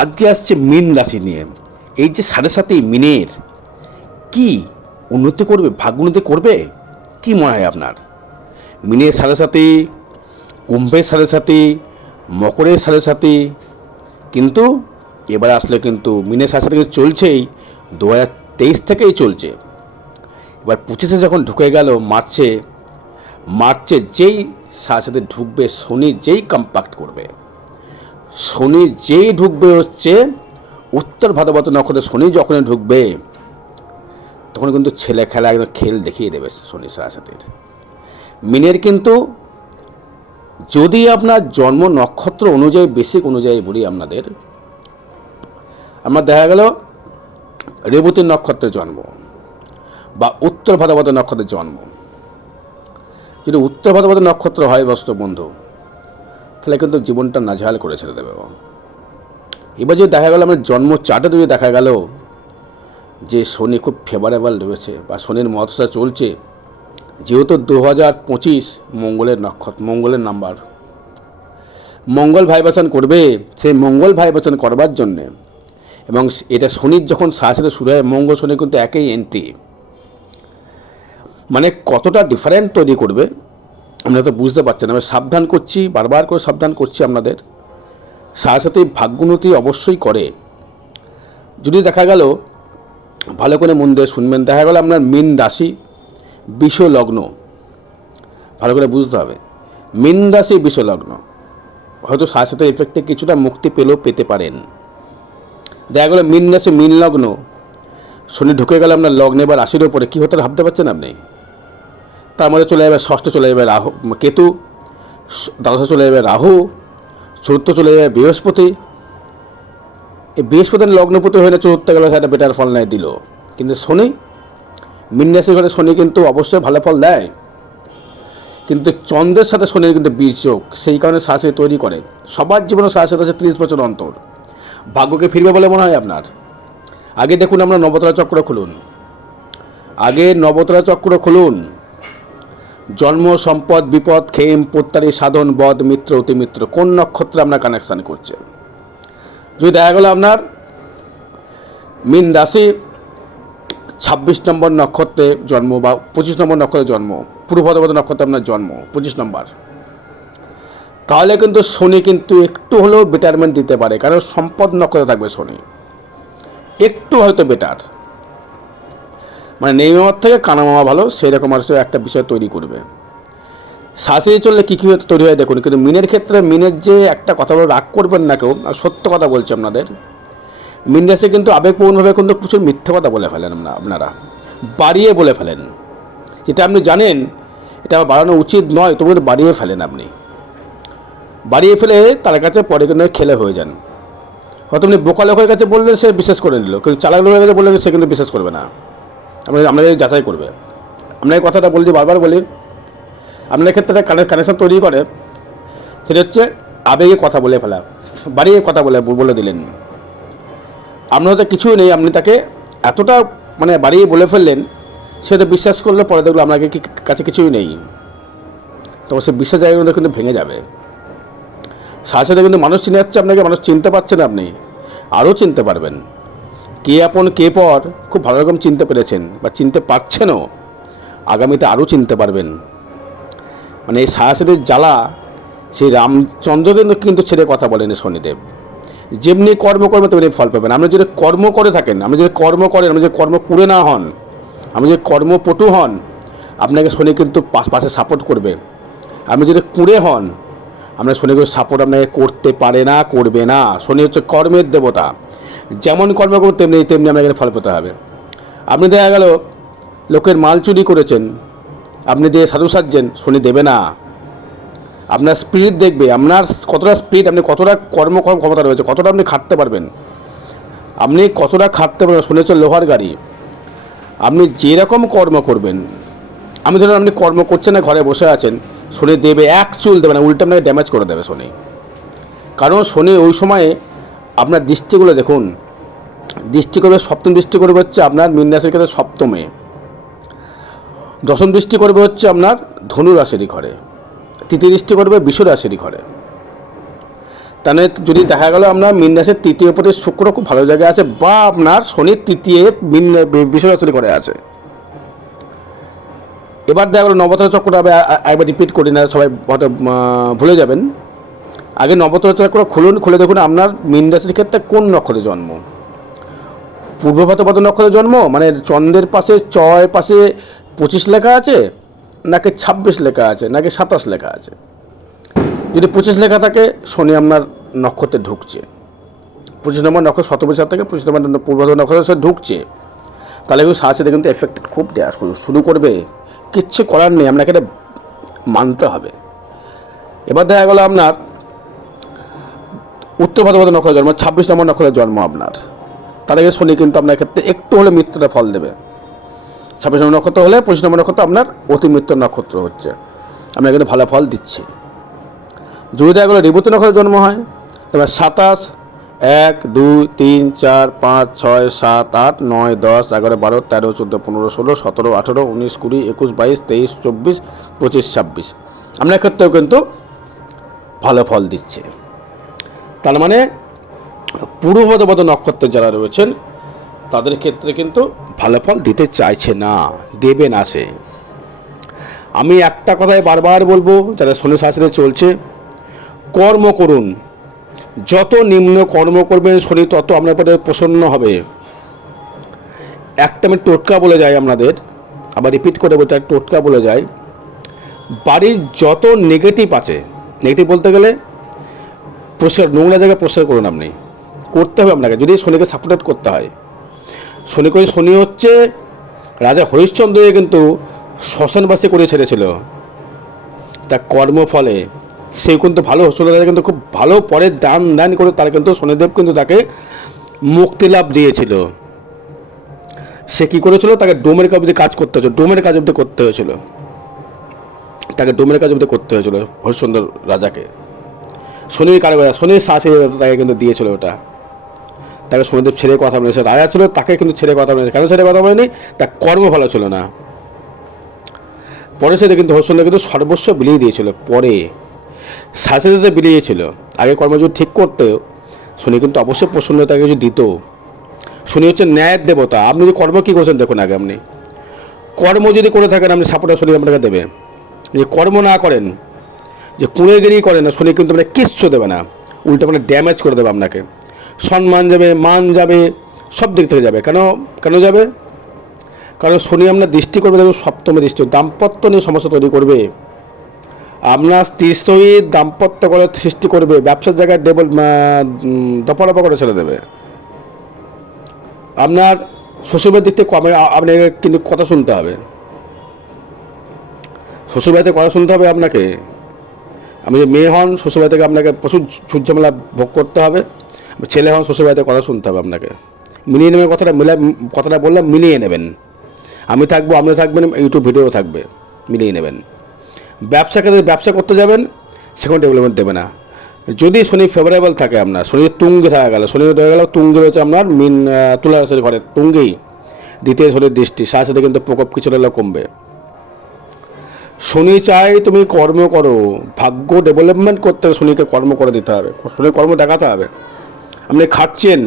আজকে আসছে মিন রাশি নিয়ে। এই যে সাড়ে সাথে মিনের, কি উন্নতি করবে, ভাগ্য উন্নতি করবে? কি মনে হয় আপনার? মিনের সাড়ে সাথে কুম্ভের সাড়ে সাথে মকরের সাড়ে সাথে কিন্তু এবার আসলে কিন্তু মিনের সাড়ে সাথে চলছেই দু হাজার তেইশ থেকেই চলছে। এবার পঁচিশে যখন ঢুকে গেল মার্চে মার্চে যেই সাড়ে সাথে ঢুকবে, শনি যেই কম্পাক্ট করবে শনি যেই ঢুকবে হচ্ছে, উত্তর ভাদ্রপদ নক্ষত্রে শনি যখনই ঢুকবে, তখন কিন্তু ছেলে খেলা একদম খেল দেখিয়ে দেবে শনি সাথে মিনের কিন্তু যদি আপনার জন্ম নক্ষত্র অনুযায়ী বেসিক অনুযায়ী বলি আপনাদের, আমার দেখা গেল রেবতীর নক্ষত্রের জন্ম বা উত্তর ভাদ্রপদ নক্ষত্রের জন্ম। যদি উত্তর ভাদ্রপদ নক্ষত্র হয় বস্ত বন্ধু তাহলে কিন্তু জীবনটা নাজেহাল করে ছেড়ে দেবে। এবার যদি দেখা গেল আমার জন্ম চার্টে যদি দেখা গেল যে শনি খুব ফেভারেবল রয়েছে বা শনির মহাদশা চলছে, যেহেতু দু হাজার পঁচিশ মঙ্গলের নক্ষত্র, মঙ্গলের নাম্বার। মঙ্গল ভাইব্রেশন করবে, সেই মঙ্গল ভাইব্রেশন করবার জন্যে। এবং এটা শনির যখন সাথে শুরু হয়, মঙ্গল শনি কিন্তু একই এন্ট্রি মানে কতটা ডিফারেন্ট তৈরি করবে আপনারা তো বুঝতে পারছেন আমি সাবধান করছি, বারবার করে সাবধান করছি আপনাদের। সাথে সাথে ভাগ্যোন্নতি অবশ্যই করে। যদি দেখা গেল, ভালো করে মন দিয়ে শুনবেন, দেখা গেল আপনার মিন রাশি বিষ লগ্ন। ভালো করে বুঝতে হবে। মিন রাশি বিষ লগ্ন। হয়তো সাথে সাথে এফেক্টে কিছুটা মুক্তি পেলেও পেতে পারেন। দেখা গেলো মিন রাশি, মিন লগ্ন। শনি ঢুকে গেলে আপনার লগ্নে বা রাশির ওপরে কী হতে ভাবতে পারছেন আপনি? তার মধ্যে চলে যাবে ষষ্ঠ, চলে যাবে রাহু, কেতু, দ্বাদশে চলে যাবে রাহু, চতুর্থ চলে যাবে বৃহস্পতি। এই বৃহস্পতির লগ্নপতি হয়ে না চতুর্থ গেলে, সেটা বেটার ফল নেয় দিল। কিন্তু শনি মিন্যাসী ঘরে শনি কিন্তু অবশ্যই ভালো ফল দেয়। কিন্তু চন্দ্রের সাথে শনির কিন্তু বীজ যোগ, সেই কারণে শ্বাসে তৈরি করে। সবার জীবনে শ্বাসে আছে তিরিশ বছর অন্তর। ভাগ্যকে ফিরবে বলে মনে হয় আপনার? আগে দেখুন আমরা নবতরা চক্র খুলুন। আগে নবতরা চক্র খুলুন। জন্ম, সম্পদ, বিপদ খেম প্রত্যারী সাধন বদ মিত্র, অতিমিত্র, কোন নক্ষত্রে আপনার কানেকশান করছে? যদি দেখা গেলো আপনার মিন রাশি ছাব্বিশ নম্বর নক্ষত্রে জন্ম বা পঁচিশ নম্বর নক্ষত্রে জন্ম পূর্বপদপদ নক্ষত্রে আপনার জন্ম, পঁচিশ নম্বর। তাহলে কিন্তু শনি কিন্তু একটু হলেও বেটারমেন্ট দিতে পারে, কারণ সম্পদ নক্ষত্রে থাকবে শনি। একটু হয়তো বেটার মানে নেই মামার থেকে কানা মামা ভালো, সেই রকম আর একটা বিষয় তৈরি করবে। শাসিয়ে চললে কী কী তৈরি হয় দেখুন, কিন্তু মিনের ক্ষেত্রে মিনের যে একটা কথা বলে রাগ করবেন না কেউ, আর সত্য কথা বলছি আপনাদের, মিন রাশি কিন্তু আবেগপূর্ণভাবে কিন্তু প্রচুর মিথ্যে কথা বলে ফেলেন আপনা- আপনারা। বাড়িয়ে বলে ফেলেন। যেটা আপনি জানেন, এটা বাড়ানো উচিত নয়, তবু বাড়িয়ে ফেলেন আপনি। বাড়িয়ে ফেলে তার কাছে পরে কিন্তু খেলে হয়ে যান। হয়তো আপনি বোকা লোকের কাছে বললেন, সে বিশ্বাস করে নিল, কিন্তু চালাক লোকের কাছে বললেন, সে কিন্তু বিশ্বাস করবে না। আপনাদের আপনাদের যাচাই করবে। আমরা এই কথাটা বলি, বারবার বলি আপনার ক্ষেত্রে কানে কানেকশন তৈরি করে। সেটা হচ্ছে আবেগে কথা বলে ফেলা, বাড়িয়ে কথা বলে বলে দিলেন। আপনার হয়তো কিছুই নেই, আপনি তাকে এতটা মানে বাড়িয়ে বলে ফেললেন, সে তো বিশ্বাস করলে পরে দেখল আপনাকে কাছে কিছুই নেই। তো সে বিশ্বাস জায়গাগুলো কিন্তু ভেঙে যাবে। সাথে সাথে কিন্তু মানুষ চিনে যাচ্ছে আপনাকে, মানুষ চিনতে পারছেন আপনি, আরও চিনতে পারবেন। কে আপন কে পর খুব ভালো রকম চিনতে পেরেছেন বা চিনতে পারছেনও। আগামীতে আরও চিনতে পারবেন। মানে এই সাহাসেদের জ্বালা সেই রামচন্দ্র কিন্তু ছেড়ে কথা বলেনি শনিদেব। যেমনি কর্ম করবে তেমনি ফল পাবেন। আপনি যদি কর্ম করে থাকেন, আপনি যদি কর্ম করেন, আপনি যদি কর্ম করে না হন, আপনি যদি কর্মপটু হন, আপনাকে শনি কিন্তু পাশ- পাশে সাপোর্ট করবে। আপনি যদি কুঁড়ে হন আপনার শনি সাপোর্ট আপনাকে করতে পারে না, করবে না। শনি হচ্ছে কর্মের দেবতা। যেমন কর্ম করব তেমনি তেমনি আপনাকে ফল পেতে হবে। আপনি দেখা গেল, লোকের মাল চুরি করেছেন, আপনি দিয়ে সাধু সাজছেন, শনি দেবে না। আপনার স্পিরিট দেখবে, আপনার কতটা স্পিরিট আপনি কতটা কর্ম ক্ষমতা রয়েছে, কতটা আপনি খাটতে পারবেন। আপনি কতটা খাটতে পারবেন শুনেছে লোহার গাড়ি। আপনি যেরকম কর্ম করবেন, আমি ধরুন আপনি কর্ম করছেন না, ঘরে বসে আছেন, শনি দেবে, এক চুল দেবে না, উল্টে আপনাকে ড্যামেজ করে দেবে, শনি। কারণ শনি ওই সময়ে আপনার দৃষ্টিগুলো দেখুন দৃষ্টি করবে সপ্তম দৃষ্টি করবে হচ্ছে আপনার মীন রাশির ক্ষেত্রে সপ্তমে। দশম দৃষ্টি করবে হচ্ছে আপনার ধনু রাশিরই ঘরে। তৃতীয় দৃষ্টি করবে বিশ্ব রাশিরই ঘরে। তাহলে যদি দেখা গেল আপনার মীন রাশির তৃতীয় পথে শুক্র খুব ভালো জায়গায় আছে বা আপনার শনির তৃতীয় মীন বিশ্বরাশি ঘরে আছে। এবার দেখা গেলো নবতর চক্রটা আমি একবার রিপিট করি না, সবাই হয়তো ভুলে যাবেন। আগে নবতর চক্র খুলুন, খুলে দেখুন আপনার মীন রাশির ক্ষেত্রে কোন নক্ষত্রে জন্ম। পূর্বভাতপদ নক্ষত্রে জন্ম মানে চন্দ্রের পাশে, চয়ের পাশে পঁচিশ লেখা আছে, নাকি ছাব্বিশ লেখা আছে, নাকি সাতাশ লেখা আছে? যদি পঁচিশ লেখা থাকে, শনি আপনার নক্ষত্রে ঢুকছে। পঁচিশ নম্বর নক্ষত্র শতবিশার থেকে পঁচিশ নম্বর পূর্বভাত নক্ষত্র সে ঢুকছে। তাহলে কিন্তু সাথে কিন্তু এফেক্টেড খুব দেওয়া শুরু করবে। কিচ্ছু করার নেই, আপনাকে এটা মানতে হবে। এবার দেখা গেলো আপনার উত্তর ভাদ্রপদ নক্ষত্রের জন্ম, ছাব্বিশ নম্বর নক্ষত্রের জন্ম আপনার। তাহলে কিন্তু শনি কিন্তু আপনার ক্ষেত্রে একটু হলে মৃত্যুটা ফল দেবে। ছাব্বিশ নম্বর নক্ষত্র হলে পঁচিশ নম্বর নক্ষত্র আপনার অতি মৃত্যুর নক্ষত্র হচ্ছে। আপনার কিন্তু ভালো ফল দিচ্ছে। যদি দেখা গেলো রিবুত জন্ম হয়। তবে সাতাশ, এক, দুই, তিন, চার, পাঁচ, ছয়, সাত, আট, নয়, দশ, এগারো, বারো, তেরো, চোদ্দ, পনেরো, ষোলো, সতেরো, আঠেরো, উনিশ, কুড়ি, একুশ, বাইশ, তেইশ, চব্বিশ, পঁচিশ, ছাব্বিশ। আপনার ক্ষেত্রেও কিন্তু ভালো ফল দিচ্ছে। তার মানে পূর্ববদবদ নক্ষত্রে যারা রয়েছেন, তাদের ক্ষেত্রে কিন্তু ভালো ফল দিতে চাইছে না, দেবে না সে। আমি একটা কথাই বারবার বলব, যারা শনি শাস্ত্রে চলছে, কর্ম করুন। যত নিম্ন কর্ম করবেন শনি, তত আপনার উপরে প্রসন্ন হবে। একটা আমি টোটকা বলে যাই আপনাদের, আবার রিপিট করে বলতে টোটকা বলে যাই। বাড়ির যত নেগেটিভ আছে নেগেটিভ বলতে গেলে, প্রসার, নোংরা জায়গায় প্রসার করুন আপনি। করতে হবে আপনাকে, যদি শনিকে সাপোর্ট করতে হয়। শনি করে শনি হচ্ছে রাজা হরিশ্চন্দ্রকে কিন্তু শ্মশানবাসী করে ছেড়েছিল। তার কর্মফলে সে কিন্তু ভালো রাজা কিন্তু খুব ভালো পরে দান দান করে তার কিন্তু শনিদেব কিন্তু তাকে মুক্তি লাভ দিয়েছিল। সে কী করেছিল? তাকে ডোমের কাজ অব্দি কাজ করতে হয়েছিল, ডোমের কাজ অব্দি করতে হয়েছিল। তাকে ডোমের কাজ অব্দি করতে হয়েছিল হরিশ্চন্দ্র রাজাকে। শনির কারবার, শনির শাসে তাকে কিন্তু দিয়েছিল ওটা। তাকে শনিদেব ছেড়ে কথা বলেছে রাজা ছিল, তাকে কিন্তু ছেড়ে কথা বলেছে কেন ছেড়ে কথা বলেনি? তার কর্ম ভালো ছিল না। পরে সেটা কিন্তু হরিশ্চন্দ্র কিন্তু সর্বস্ব বিলিয়ে দিয়েছিল। পরে শাসে সাথে বিলিয়েছিল। আগে কর্ম যদি ঠিক করতে শনি কিন্তু অবশ্যই প্রসন্ন তাকে কিছু দিত। শনি হচ্ছে ন্যায়ের দেবতা। আপনি যদি কর্ম কী করছেন, দেখুন আগে আপনি। কর্ম যদি করে থাকেন, আপনি সাপোর্টার শনি আপনাকে দেবে। যে কর্ম না করেন, যে কুঁড়েগিরি করেন না শনি কিন্তু আপনাকে কিচ্ছু দেবে না। উল্টো মানে ড্যামেজ করে দেবে আপনাকে। সম্মান যাবে, মান যাবে, সব দিক থেকে যাবে। কেন কেন যাবে? কারণ শনি আপনার দৃষ্টি করবে দেখবে সপ্তমে দৃষ্টি দাম্পত্য নিয়ে সমস্যা তৈরি করবে। আপনার সহিত দাম্পত্য করে সৃষ্টি করবে, ব্যবসার জায়গায় ডেবল দফারফা করে ছেড়ে দেবে। আপনার শ্বশুরবাড়ির দিক থেকে কমে আপনাকে কিন্তু কথা শুনতে হবে। শ্বশুরবাড়িতে কথা শুনতে হবে আপনাকে। আপনি যে মেয়ে হন, শ্বশুরবাড়ি থেকে আপনাকে প্রচুর ঝুটঝামেলা ভোগ করতে হবে। ছেলে হন শ্বশুরবাড়িতে কথা শুনতে হবে আপনাকে। মিলিয়ে নেবেন কথাটা, মিলা, কথাটা বললাম, মিলিয়ে নেবেন। আমি থাকব আপনি থাকবেন ইউটিউব ভিডিও থাকবে, মিলিয়ে নেবেন। ব্যবসা ক্ষেত্রে ব্যবসা করতে যাবেন, সেখানে ডেভেলপমেন্ট দেবে না। যদি শনি ফেভারেবল থাকে আপনার শনি তুঙ্গে থাকা গেল শনি দেখা গেল, তুঙ্গে রয়েছে আপনার মিন তুলা রাশির ঘরে, তুঙ্গেই। দ্বিতীয় শনির দৃষ্টি সাথে সাথে কিন্তু প্রকোপ কিছু হলেও কমবে। শনি চাই তুমি কর্ম করো, ভাগ্য ডেভেলপমেন্ট করতে শনিকে কর্ম করে দিতে হবে শনি কর্ম দেখাতে হবে। আপনি খাচ্ছেন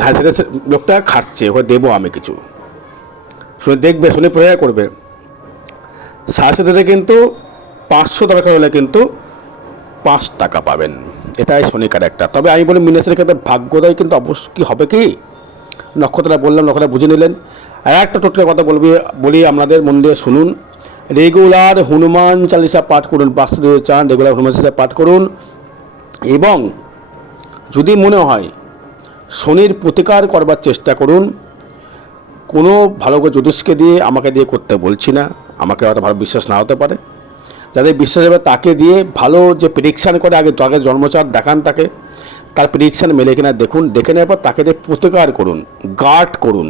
হ্যাঁ সেটা লোকটা খাচ্ছে, ওকে দেবো আমি কিছু। শুনে দেখবে, শুনে প্রয়ার করবে। সাথে কিন্তু, পাঁচশো দরকার হলে কিন্তু পাঁচ টাকা পাবেন। এটাই শনি ক্যারেক্টার তবে আমি বলি মিনেসের ক্ষেত্রে ভাগ্যদয় কিন্তু অবশ্য কি হবে কি? নক্ষত্রটা বললাম, নক্ষত্রটা বুঝে নিলেন। আর একটা টোটকা কথা বলবি, বলি আপনাদের মন দিয়ে শুনুন। রেগুলার হনুমান চালিসা পাঠ করুন বাসুদেব চান, রেগুলার হনুমান চালিসা পাঠ করুন। এবং যদি মনে হয় শনির প্রতিকার করবার চেষ্টা করুন, কোনো ভালো জ্যোতিষকে দিয়ে, আমাকে দিয়ে করতে বলছি না, আমাকে হয়তো ভালো বিশ্বাস না হতে পারে। যাদের বিশ্বাস হবে তাকে দিয়ে ভালো যে প্রেডিকশান করে, আগে আগে জন্মচার দেখান তাকে, তার প্রেডিকশান মেলে কিনা দেখুন, দেখে নেওয়ার পর তাকে দিয়ে প্রতিকার করুন গার্ড করুন।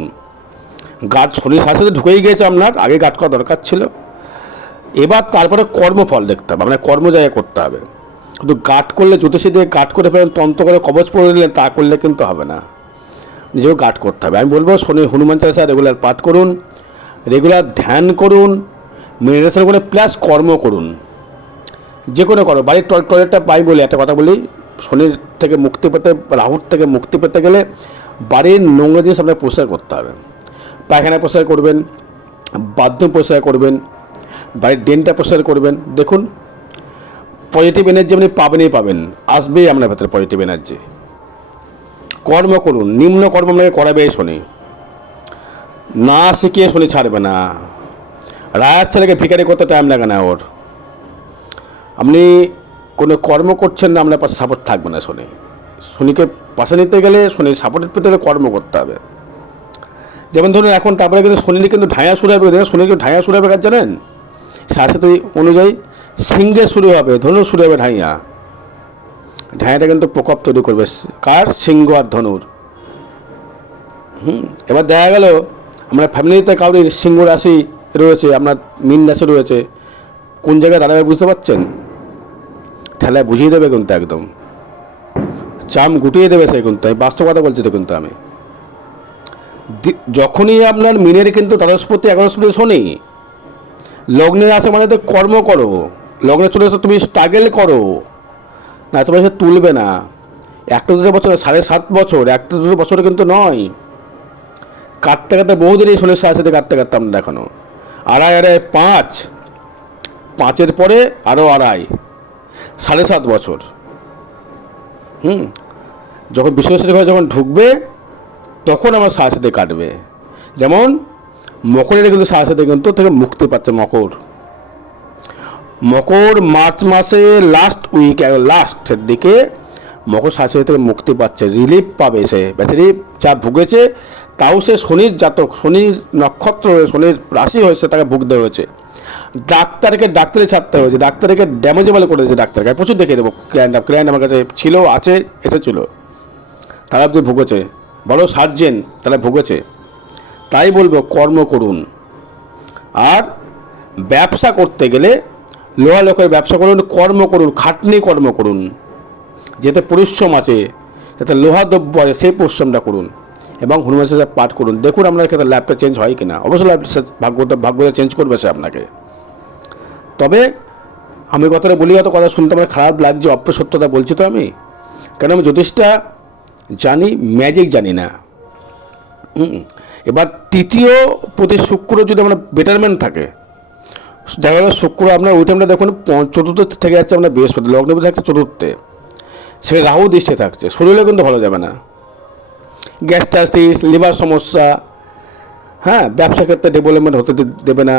গার্ড শনি শাসনে ঢুকেই গিয়েছে আপনার, আগে গার্ড করা দরকার ছিল। এবার তারপরে কর্মফল দেখতে হবে মানে কর্ম জায়গায় করতে হবে। শুধু গার্ড করলে, জ্যোতিষী দিয়ে গার্ড করে ফেলেন তন্ত্র করে কবচ পড়ে দিলেন তা করলে কিন্তু হবে না। নিজেও গার্ড করতে হবে। আমি বলব, শনি হনুমান চালিসা রেগুলার পাঠ করুন রেগুলার ধ্যান করুন মেডিটেশন করে প্লাস কর্ম করুন। যে কোনো করো। বাড়ির টয় টয়লেটটা পাই বলে, একটা কথা বলি, শনির থেকে মুক্তি পেতে, রাহুর থেকে মুক্তি পেতে গেলে বাড়ির নোংরা জিনিস আপনাকে পরিষ্কার করতে হবে। পায়খানা পরিষ্কার করবেন, বাথরুম পরিষ্কার করবেন, বাড়ির ড্রেনটা পরিষ্কার করবেন। দেখুন পজিটিভ এনার্জি আপনি পাবেনই পাবেন। আসবেই আপনার ভেতরে পজিটিভ এনার্জি কর্ম করুন, নিম্ন কর্ম আপনাকে করাবেই শনি। না শিখিয়ে শনি ছাড়বে না। রায়ার ছেলেকে ভিখারি করতে টাইম লাগে না ওর। আপনি কোনো কর্ম করছেন না, আপনার পাশে সাপোর্ট থাকবে না শনি। শনিকে পাশে নিতে গেলে শনির সাপোর্টের পেতে গেলে কর্ম করতে হবে। যেমন ধরুন এখন তারপরে কিন্তু শনির কিন্তু ঢায়া হবে শনি কিন্তু ঢায়া হবে কাজ জানেন? শাসিত অনুযায়ী সিংহে শুরু হবে ধনুর শুরু হবে ঢাইয়া। ঢাইয়াটা কিন্তু প্রকোপ তৈরি করবে। কার? সিংহ আর ধনুর। হুম, এবার দেখা গেল, আমরা ফ্যামিলিতে কাউরির সিংহ রাশি রয়েছে আপনার মিন রাশি রয়েছে, কোন জায়গায় দাঁড়াবে বুঝতে পারছেন? ঠেলায় বুঝিয়ে দেবে কিন্তু একদম। চাম গুটিয়ে দেবে সে কিন্তু, আমি বাস্তব কথা বলছি তো কিন্তু আমি যখনই আপনার মিনের কিন্তু দ্বাদশপতি এগারোশপতি শনি, লগ্নে আসে মানে তো কর্ম করো। লগ্নে চলে এসে, তুমি স্ট্রাগেল করো। না, তোমার সে তুলবে না। একটা দুটো বছর, সাড়ে সাত বছর একটা দুটো বছরে কিন্তু নয়। কাটতে কাটতে বহুদিন এই শনির সাথে সাথে কাটতে কাটতে আমরা এখনও। আড়াই আড়াই, পাঁচ। পাঁচের পরে আরও আড়াই। সাড়ে সাত বছর। হুম? যখন বিশ্বসাথী ঘরে যখন ঢুকবে, তখন আমার সাথে সাথে কাটবে। যেমন, মকরের কিন্তু সাথে সাথে কিন্তু থেকে মুক্তি পাচ্ছে মকর। মকর মার্চ মাসে লাস্ট উইক লাস্টের দিকে মকর সাথে থেকে মুক্তি পাচ্ছে রিলিফ পাবে সে। বেচারি যা ভুগেছে, তাও সে শনির জাতক, শনির নক্ষত্র হয়ে, শনির রাশি হয়েছে তাকে ভুগতে হয়েছে। ডাক্তারকে ডাক্তারে ছাড়তে হয়েছে, ডাক্তারকে ড্যামেজেবল করে দিয়েছে ডাক্তারকে। প্রচুর দেখে দেবো ক্লায়েন্ট ক্লায়েন্ট আমার কাছে ছিল, আছে, এসেছিল। তারা অব্দি ভুগেছে, বড় সার্জেন তারা ভুগেছে, তাই বলব কর্ম করুন। আর ব্যবসা করতে গেলে লোহা লোকের ব্যবসা করুন, কর্ম করুন, খাটনি কর্ম করুন। যেতে পরিশ্রম আছে, যাতে লোহা দ্রব্য আছে, সেই পরিশ্রমটা করুন এবং হনুমান সাথে পাঠ করুন। দেখুন আপনার ক্ষেত্রে ল্যাবটা চেঞ্জ হয় কিনা। অবশ্যই ল্যাব ভাগ্যটা ভাগ্যটা চেঞ্জ করবে সে আপনাকে। তবে আমি কথাটা বলি হয়তো কথা শুনতে আমার খারাপ লাগছে অপ্রসত্যতা বলছি তো আমি। কেন আমি জ্যোতিষটা জানি ম্যাজিক জানি না। এবার তৃতীয় প্রতি শুক্র যদি আমরা বেটারমেন্ট থাকে দেখা গেল শুক্র, আপনার ওই টাইমটা দেখুন চতুর্থ থেকে যাচ্ছে আপনার বৃহস্পতি লগ্নপতি থাকছে চতুর্থে। সে রাহু দৃষ্টি থাকছে শরীরে কিন্তু ভালো যাবে না। গ্যাস্ট্রাইটিস, লিভার সমস্যা হ্যাঁ ব্যবসা ক্ষেত্রে ডেভেলপমেন্ট হতে দেবে না।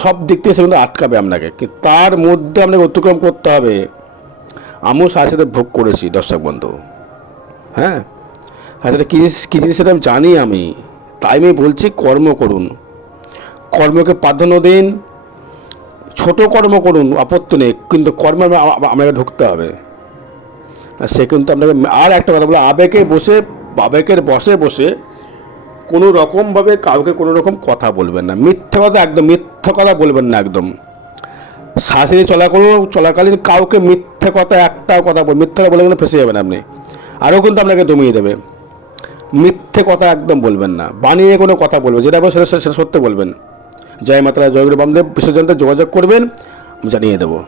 সব দিক থেকে সে কিন্তু আটকাবে আপনাকে। তার মধ্যে আপনাকে অতিক্রম করতে হবে। আমিও সাথে সাথে ভোগ করেছি, দর্শক বন্ধু। হ্যাঁ? আসলে কী জিনিস কী জিনিস সেটা আমি জানি আমি। তাই আমি বলছি কর্ম করুন। কর্মকে প্রাধান্য দিন। ছোট কর্ম করুন, আপত্তি নেই, কিন্তু কর্মে আমা- আমা- আপনাকে ঢুকতে হবে। সে কিন্তু আপনাকে, আর একটা কথা বলে, আবেগে বসে, আবেগের বসে বসে কোনো রকমভাবে কাউকে কোনো রকম কথা বলবেন না। মিথ্যা কথা একদম, মিথ্যা কথা বলবেন না একদম। শাশুড়ি চলা করো চলাকালীন কাউকে মিথ্যে কথা একটাও কথা মিথ্যা কথা বলে কিন্তু ফেসে যাবেন আপনি। আরও কিন্তু আপনাকে দমিয়ে দেবে। মিথ্যে কথা একদম বলবেন না। বানিয়ে কোনো কথা বলবেন, যেটা বলবে সেটা সেটা সত্যি বলবেন। জয় মাতারা জয়গুরু বামদেব। বিশ্বজনতে যোগাযোগ করবেন জানিয়ে দেবো।